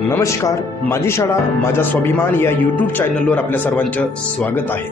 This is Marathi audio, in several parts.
नमस्कार, माझी शाळा माझा स्वाभिमान या यूट्यूब चॅनलवर आपल्या सर्वांचं स्वागत आहे।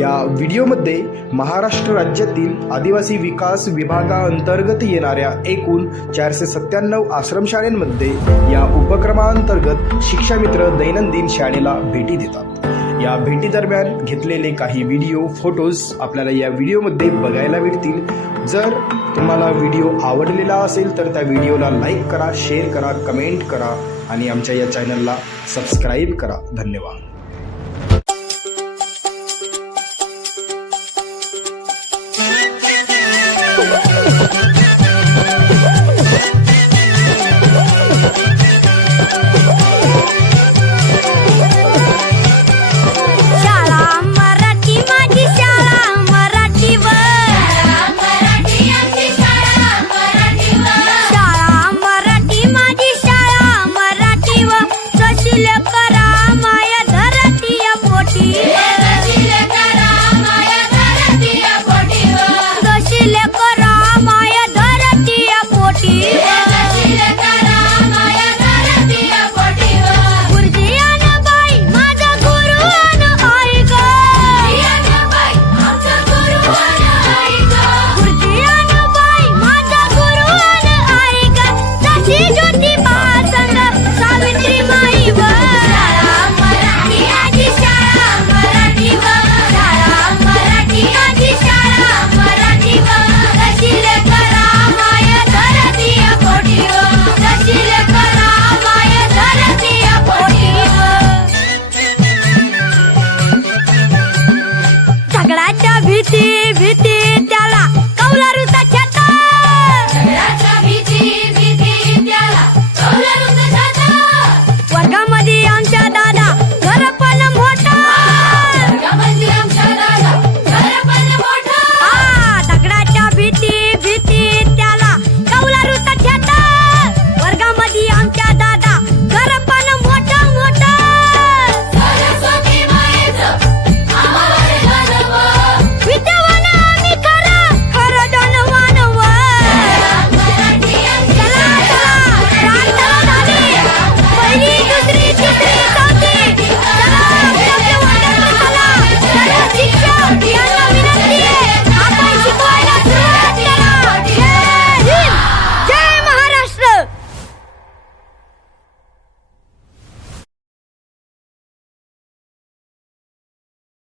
या व्हिडिओमध्ये महाराष्ट्र राज्यातील आदिवासी विकास विभागाअंतर्गत येणाऱ्या एकूण 497 आश्रमशाळांमध्ये या उपक्रमाअंतर्गत शिक्षामित्र दैनंदिन शाळेला भेटी देतात। या भेटी दरम्यान घेतलेले काही व्हिडिओ फोटोज आपल्याला या व्हिडिओमध्ये बघायला मिळतील। जर तुम्हाला व्हिडिओ आवडलेला असेल तर त्या व्हिडिओला लाईक करा, शेअर करा, कमेंट करा आणि आमच्या या चॅनलला सबस्क्राईब करा। धन्यवाद।